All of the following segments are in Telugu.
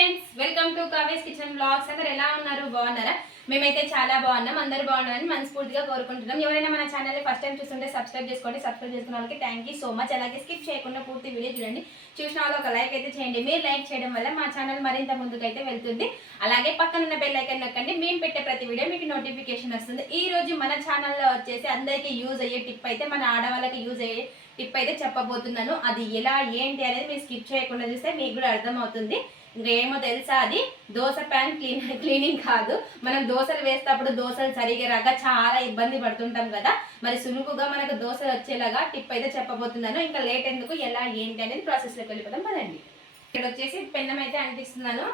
ఫ్రెండ్స్ వెల్కమ్ టు కావేస్ కిచెన్ బ్లాగ్స్ అందరు ఎలా ఉన్నారు? బాగున్నారా? మేమైతే చాలా బాగున్నాం. అందరు బాగున్నారని మనస్ఫూర్తిగా కోరుకుంటున్నాం. ఎవరైనా మన ఛానల్ ఫస్ట్ టైం చూస్తుంటే సబ్స్క్రైబ్ చేసుకోండి. సబ్స్క్రైబ్ చేసుకున్న వాళ్ళకి థ్యాంక్ యూ సో మచ్ అలాగే స్కిప్ చేయకుండా పూర్తి వీడియో చూడండి. చూసిన వాళ్ళు ఒక లైక్ అయితే చేయండి. మీరు లైక్ చేయడం వల్ల మా ఛానల్ మరింత ముందుకైతే వెళ్తుంది. అలాగే పక్కన ఉన్న బెల్ ఐకన్ నొక్కండి. మేము పెట్టే ప్రతి వీడియో మీకు నోటిఫికేషన్ వస్తుంది. ఈ రోజు మన ఛానల్లో వచ్చేసి అందరికీ యూజ్ అయ్యే టిప్ అయితే మన ఆడవాళ్ళకి యూజ్ అయ్యే టిప్ అయితే చెప్పబోతున్నాను అది ఎలా ఏంటి అనేది మీరు స్కిప్ చేయకుండా చూస్తే మీకు కూడా అర్థమవుతుంది. ఇంకా ఏమో తెలుసా అది? దోశ ప్యాన్ క్లీన్ క్లీనింగ్ కాదు. మనం దోశలు వేసేటప్పుడు దోశలు సరిగా రాక చాలా ఇబ్బంది పడుతుంటాం కదా. మరి సులువుగా మనకు దోశలు వచ్చేలాగా టిప్ అయితే చెప్పబోతున్నాను. ఇంకా లేట్ ఎందుకు ఎలా ఏంటి అనేది ప్రాసెస్లోకి వెళ్ళిపోదాం పదండి. ఇక్కడ వచ్చేసి పెన్నం అయితే అంటిస్తున్నాను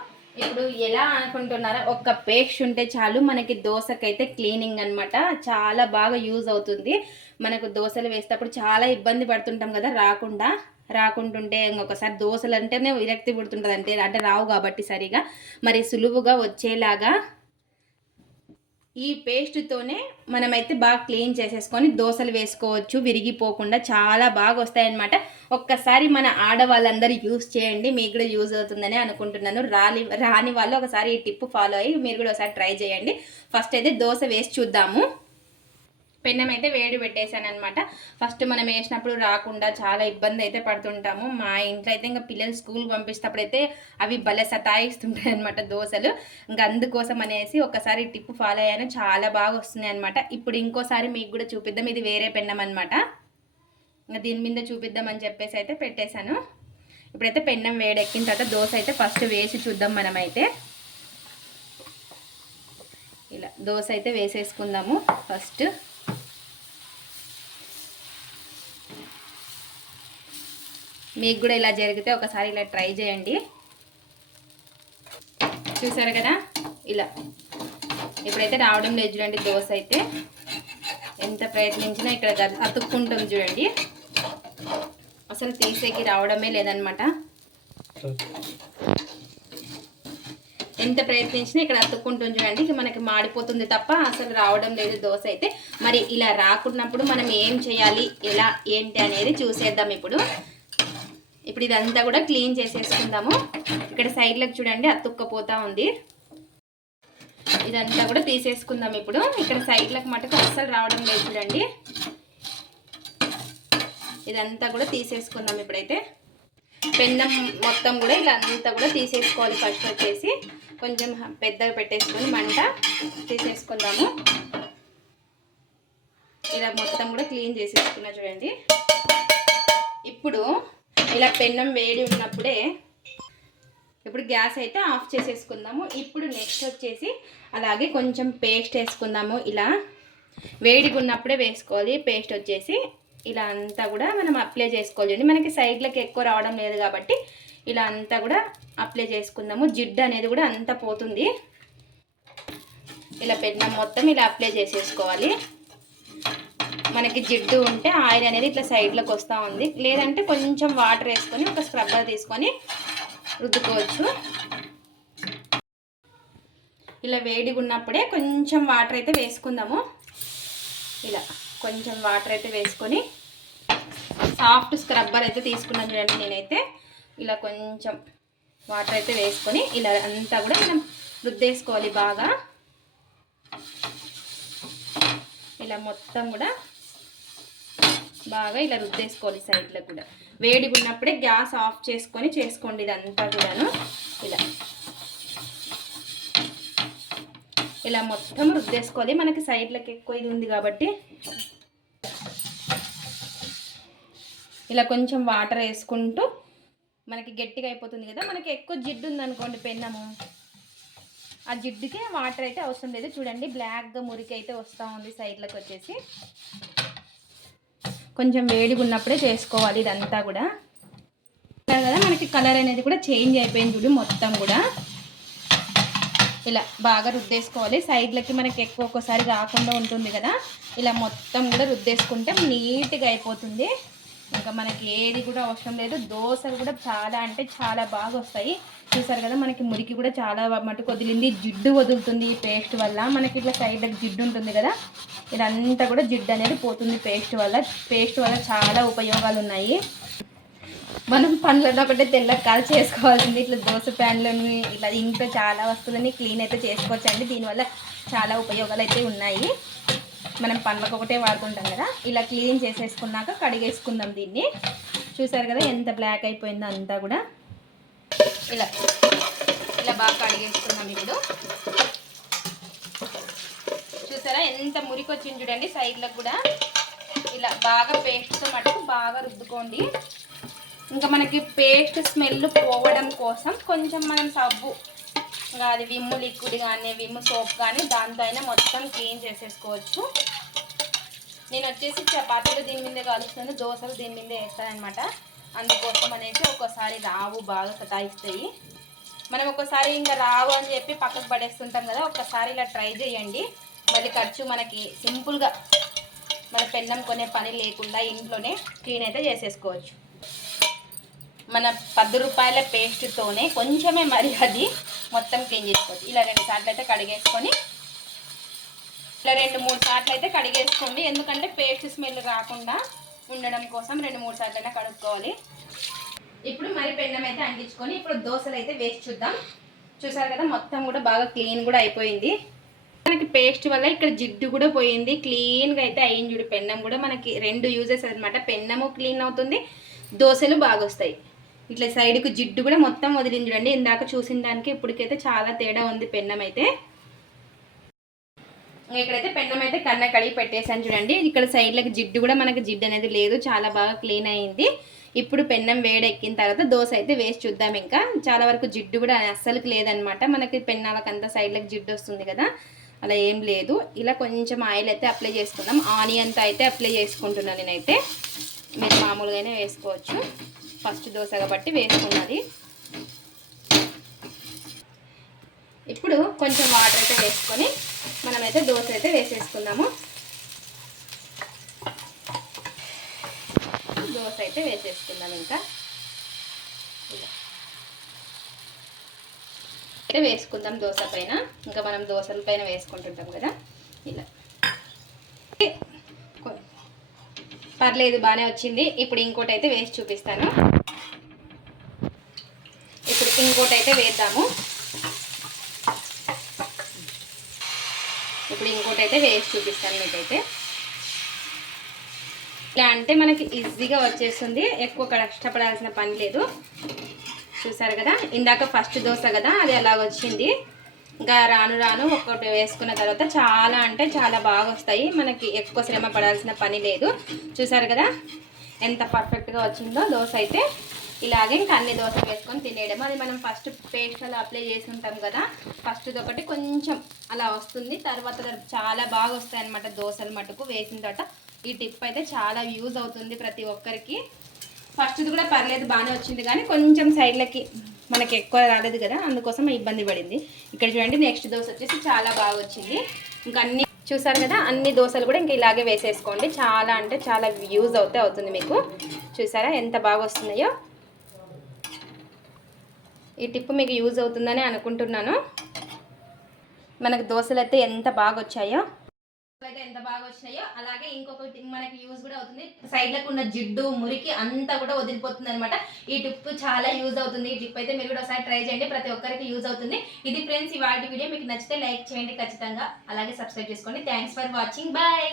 ఇప్పుడు ఎలా అనుకుంటున్నారా? ఒక్క పేస్ట్ ఉంటే చాలు. మనకి దోశకైతే క్లీనింగ్ అన్నమాట. చాలా బాగా యూజ్ అవుతుంది. మనకు దోశలు వేసేటప్పుడు చాలా ఇబ్బంది పడుతుంటాం కదా రాకుండా. రాకుంటుంటే ఇంకొకసారి దోశలు అంటేనే విరక్తి పుడుతుంటుంది అంటే అంటే రావు కాబట్టి సరిగా. మరి సులువుగా వచ్చేలాగా ఈ పేస్ట్తోనే మనమైతే బాగా క్లీన్ చేసేసుకొని దోశలు వేసుకోవచ్చు విరిగిపోకుండా చాలా బాగా వస్తాయన్నమాట. ఒక్కసారి మన ఆడవాళ్ళందరూ యూస్ చేయండి మీకు కూడా యూజ్ అవుతుందని అనుకుంటున్నాను. రాని రాని వాళ్ళు ఒకసారి ఈ టిప్ ఫాలో అయ్యి మీరు కూడా ఒకసారి ట్రై చేయండి. ఫస్ట్ అయితే దోశ వేసి చూద్దాము. పెన్నం అయితే వేడి పెట్టేశాను అనమాట ఫస్ట్ మనం వేసినప్పుడు రాకుండా చాలా ఇబ్బంది అయితే పడుతుంటాము. మా ఇంట్లో అయితే ఇంకా పిల్లలు స్కూల్ పంపిస్తేప్పుడు అయితే అవి భలే సతాయిస్తుంటాయి అనమాట దోశలు. ఇంకా అందుకోసం అనేసి ఒకసారి టిప్ ఫాలో అయ్యాను. చాలా బాగా వస్తున్నాయి అనమాట ఇప్పుడు ఇంకోసారి మీకు కూడా చూపిద్దాం. ఇది వేరే పెన్నం అనమాట ఇంకా దీని మీద చూపిద్దామని చెప్పేసి అయితే పెట్టేశాను. ఇప్పుడైతే పెన్నం వేడెక్కిన తర్వాత దోశ అయితే ఫస్ట్ వేసి చూద్దాం మనమైతే. ఇలా దోశ అయితే వేసేసుకుందాము ఫస్ట్. మీకు కూడా ఇలా జరిగితే ఒకసారి ఇలా ట్రై చేయండి. చూసారు కదా? ఇలా. ఇప్పుడైతే రావడం లేదు చూడండి దోశ అయితే. ఎంత ప్రయత్నించినా ఇక్కడ అతుక్కుంటాం అతుక్కుంటుంది చూడండి. అసలు తీసేకి రావడమే లేదనమాట ఎంత ప్రయత్నించినా ఇక్కడ అతుక్కుంటుంది చూడండి. ఇక మనకి మాడిపోతుంది తప్ప అసలు రావడం లేదు దోశ అయితే. మరి ఇలా రాకున్నప్పుడు మనం ఏం చేయాలి? ఎలా? ఏంటి అనేది చూసేద్దాం ఇప్పుడు. ఇప్పుడు ఇదంతా కూడా క్లీన్ చేసేసుకుందాము. ఇక్కడ సైడ్లకు చూడండి అతుక్కపోతా ఉంది. ఇదంతా కూడా తీసేసుకుందాం ఇప్పుడు. ఇక్కడ సైడ్లకు మటుకు అస్సలు రావడం లేదు చూడండి. ఇదంతా కూడా తీసేసుకుందాం ఇప్పుడైతే. పెన్నం మొత్తం కూడా ఇలా అంతా కూడా తీసేసుకోవాలి ఫస్ట్ వచ్చేసి. కొంచెం పెద్దగా పెట్టేసుకొని మంట తీసేసుకుందాము. ఇలా మొత్తం కూడా క్లీన్ చేసేసుకున్నా చూడండి. ఇప్పుడు ఇలా పెన్నం వేడి ఉన్నప్పుడే ఇప్పుడు గ్యాస్ అయితే ఆఫ్ చేసేసుకుందాము. ఇప్పుడు నెక్స్ట్ వచ్చేసి అలాగే కొంచెం పేస్ట్ వేసుకుందాము. ఇలా వేడిగా ఉన్నప్పుడే వేసుకోవాలి. పేస్ట్ వచ్చేసి ఇలా అంతా కూడా మనం అప్లై చేసుకోవాలి మనకి సైడ్లకు ఎక్కువ రావడం లేదు కాబట్టి ఇలా అంతా కూడా అప్లై చేసుకుందాము. జిడ్డు అనేది కూడా అంతా పోతుంది. ఇలా పెన్నం మొత్తం ఇలా అప్లై చేసేసుకోవాలి. మనకి జిడ్డు ఉంటే ఆయిల్ అనేది ఇట్లా సైడ్లోకి వస్తూ ఉంది. లేదంటే కొంచెం వాటర్ వేసుకొని ఒక స్క్రబ్బర్ తీసుకొని రుద్దుకోవచ్చు. ఇలా వేడిగా ఉన్నప్పుడే కొంచెం వాటర్ అయితే వేసుకుందాము. ఇలా కొంచెం వాటర్ అయితే వేసుకొని సాఫ్ట్ స్క్రబ్బర్ అయితే తీసుకున్నాను చూడండి నేనైతే. ఇలా కొంచెం వాటర్ అయితే వేసుకొని ఇలా అంతా కూడా మనం రుద్దేసుకోవాలి బాగా. ఇలా మొత్తం కూడా బాగా ఇలా రుద్దేసుకోవాలి సైడ్లో కూడా. వేడిగా ఉన్నప్పుడే గ్యాస్ ఆఫ్ చేసుకొని చేసుకోండి ఇదంతా కూడాను. ఇలా. ఇలా మొత్తం రుద్దేసుకోవాలి. మనకి సైడ్లకు ఎక్కువ ఇది ఉంది కాబట్టి. ఇలా కొంచెం వాటర్ వేసుకుంటూ మనకి గట్టిగా అయిపోతుంది కదా. మనకి ఎక్కువ జిడ్డు ఉందనుకోండి పెన్నము. ఆ జిడ్డుకే వాటర్ అయితే అవసరం లేదు. చూడండి బ్లాక్గా మురికి అయితే వస్తూ ఉంది సైడ్లకు వచ్చేసి. కొంచెం వేడిగా ఉన్నప్పుడే చేసుకోవాలి ఇదంతా కూడా. కదా మనకి కలర్ అనేది కూడా చేంజ్ అయిపోయింది చూడు మొత్తం కూడా. ఇలా బాగా రుద్దేసుకోవాలి. సైడ్లకి మనకి ఎక్కువ ఒక్కోసారి రాకుండా ఉంటుంది కదా ఇలా మొత్తం కూడా రుద్దేసుకుంటే నీట్గా అయిపోతుంది. ఇంకా మనకి ఏది కూడా అవసరం లేదు. దోశలు కూడా చాలా అంటే చాలా బాగా వస్తాయి. చూసారు కదా మనకి మురికి కూడా చాలా మటుకు వదిలింది. జిడ్డు వదులుతుంది ఈ పేస్ట్ వల్ల. మనకి ఇట్లా సైడ్లకు జిడ్డు ఉంటుంది కదా ఇదంతా కూడా జిడ్డు అనేది పోతుంది పేస్ట్ వల్ల. పేస్ట్ వల్ల చాలా ఉపయోగాలు ఉన్నాయి. మనం పనులను ఒకటే తెల్ల కాల్ చేసుకోవాల్సింది. ఇట్లా దోశ ప్యాన్లని ఇట్లా ఇంట్లో చాలా వస్తువులని క్లీన్ అయితే చేసుకోవచ్చు అండి దీనివల్ల చాలా ఉపయోగాలు అయితే ఉన్నాయి. మనం పండ్లకు ఒకటే వాడుతుంటాం కదా? ఇలా క్లీన్ చేసేసుకున్నాక కడిగేసుకుందాం దీన్ని. చూసారు కదా ఎంత బ్లాక్ అయిపోయిందో అంతా కూడా. ఇలా ఇలా బాగా కడిగేసుకున్నాం ఇప్పుడు. చూసారా ఎంత మురికి వచ్చింది చూడండి సైడ్లకు కూడా. ఇలా బాగా పేస్ట్తో మటుకు బాగా రుద్దుకోండి. ఇంకా మనకి పేస్ట్ స్మెల్ పోవడం కోసం కొంచెం మనం సబ్బు ఇంకా అది విమ్ లిక్విడ్ కానీ విమ్ సోప్ కానీ దాంతోనే మొత్తం క్లీన్ చేసేసుకోవచ్చు. నేను వచ్చేసి చపాతీలు దీని మీదే కాలుస్తాను దోశలు దీని మీదే వేస్తానమాట అందుకోసం అనేసి ఒక్కోసారి రావు బాగా సతాయిస్తాయి మనం ఒకసారి ఇంకా రావు అని చెప్పి పక్కకు పడేస్తుంటాం కదా ఒక్కసారి ఇలా ట్రై చేయండి. మళ్ళీ ఖర్చు మనకి సింపుల్గా మన పెన్నం కొనే పని లేకుండా ఇంట్లోనే క్లీన్ అయితే చేసేసుకోవచ్చు. మన పది రూపాయల పేస్ట్తోనే కొంచెమే మరి అది మొత్తం క్లీన్ చేసుకోవచ్చు. ఇలా రెండు సార్లు అయితే కడిగేసుకొని ఇలా రెండు మూడు సార్లు అయితే కడిగేసుకోండి. ఎందుకంటే పేస్ట్ స్మెల్ రాకుండా ఉండడం కోసం రెండు మూడు సార్లు అయినా కడుక్కోవాలి. ఇప్పుడు మరి పెండం అయితే అంటించుకొని ఇప్పుడు దోశలు అయితే వేసి చూద్దాం. చూసారు కదా మొత్తం కూడా బాగా క్లీన్ కూడా అయిపోయింది. మనకి పేస్ట్ వల్ల ఇక్కడ జిడ్డు కూడా పోయింది. క్లీన్గా అయితే అయ్యింది చూడు పెన్నం కూడా. మనకి రెండు యూజెస్ అనమాట పెన్నము క్లీన్ అవుతుంది దోశలు బాగా వస్తాయి ఇట్లా సైడ్కు జిడ్డు కూడా మొత్తం వదిలింది చూడండి. ఇందాక చూసిన దానికి ఇప్పటికైతే చాలా తేడా ఉంది పెన్నం అయితే. ఇక్కడైతే పెన్నం అయితే కన్న కడిగి పెట్టేసాను చూడండి. ఇక్కడ సైడ్లకు జిడ్డు కూడా మనకి జిడ్డు అనేది లేదు. చాలా బాగా క్లీన్ అయింది. ఇప్పుడు పెన్నం వేడెక్కిన తర్వాత దోశ అయితే వేసి చూద్దాం ఇంకా. చాలా వరకు జిడ్డు కూడా అస్సలకి లేదనమాట మనకి పెన్నాలకంతా సైడ్లకు జిడ్డు వస్తుంది కదా. అలా ఏం లేదు. ఇలా కొంచెం ఆయిల్ అయితే అప్లై చేసుకుందాం. ఆనియన్తో అయితే అప్లై చేసుకుంటున్నాను నేనైతే. మీరు మామూలుగానే వేసుకోవచ్చు. ఫస్ట్ దోశ కాబట్టి వేసుకున్నది. ఇప్పుడు కొంచెం వాటర్ అయితే వేసుకొని మనమైతే దోశ అయితే వేసేసుకుందాము. దోశ అయితే వేసేసుకుందాం ఇంకా. ఇలా. అయితే వేసుకుందాం దోశ పైన. ఇంకా మనం దోశల పైన వేసుకుంటుంటాం కదా. ఇలా. పర్లేదు బాగానే వచ్చింది. ఇప్పుడు ఇంకోటి అయితే వేసి చూపిస్తాను. ఇప్పుడు ఇంకోటి అయితే వేద్దాము. ఇప్పుడు ఇంకోటి అయితే వేసి చూపిస్తాను మీకైతే. ఇలా అంటే మనకి ఈజీగా వచ్చేస్తుంది. ఎక్కువ కష్టపడాల్సిన పని లేదు. చూసారు కదా? ఇందాక ఫస్ట్ దోశ కదా? అది అలాగ వచ్చింది ఇంకా రాను రాను ఒక్కటి వేసుకున్న తర్వాత చాలా అంటే చాలా బాగా వస్తాయి మనకి ఎక్కువ శ్రమ పడాల్సిన పని లేదు. చూసారు కదా? ఎంత పర్ఫెక్ట్గా వచ్చిందో దోశ అయితే. ఇలాగే ఇంకా అన్ని దోశలు వేసుకొని తినేయడం అది మనం ఫస్ట్ పేస్ట్ అలా అప్లై చేసి ఉంటాం కదా? ఫస్ట్ది ఒకటి కొంచెం అలా వస్తుంది. తర్వాత చాలా బాగా వస్తాయి అనమాట దోశలు మటుకు వేసిన తర్వాత. ఈ టిప్ అయితే చాలా యూజ్ అవుతుంది ప్రతి ఒక్కరికి. ఫస్ట్ది కూడా పర్లేదు బాగానే వచ్చింది. కానీ కొంచెం సైడ్లకి మనకి ఎక్కువ రాలేదు కదా అందుకోసం ఇబ్బంది పడింది. ఇక్కడ చూడండి నెక్స్ట్ దోశ వచ్చేసి చాలా బాగా వచ్చింది. ఇంకా అన్ని చూసారు కదా అన్ని దోశలు కూడా ఇంకా ఇలాగే వేసేసుకోండి. చాలా అంటే చాలా యూజ్ అవుతే అవుతుంది మీకు. చూసారా ఎంత బాగా వస్తున్నాయో? ఈ టిప్ మీకు యూజ్ అవుతుందని అనుకుంటున్నాను. మనకు దోశలు అయితే ఎంత బాగా వచ్చాయో అయితే ఎంత బాగా వచ్చినాయో అలాగే ఇంకొకటి మనకి యూజ్ కూడా అవుతుంది. సైడ్లకు ఉన్న జిడ్డు మురికి అంతా కూడా వదిలిపోతుంది అనమాట ఈ టిప్ చాలా యూజ్ అవుతుంది. ఈ టిప్ అయితే మీరు కూడా ఒకసారి ట్రై చేయండి. ప్రతి ఒక్కరికి యూజ్ అవుతుంది. ఇది ఫ్రెండ్స్ ఇవాళ వీడియో మీకు నచ్చితే లైక్ చేయండి ఖచ్చితంగా. అలాగే సబ్స్క్రైబ్ చేసుకోండి. Thanks for watching bye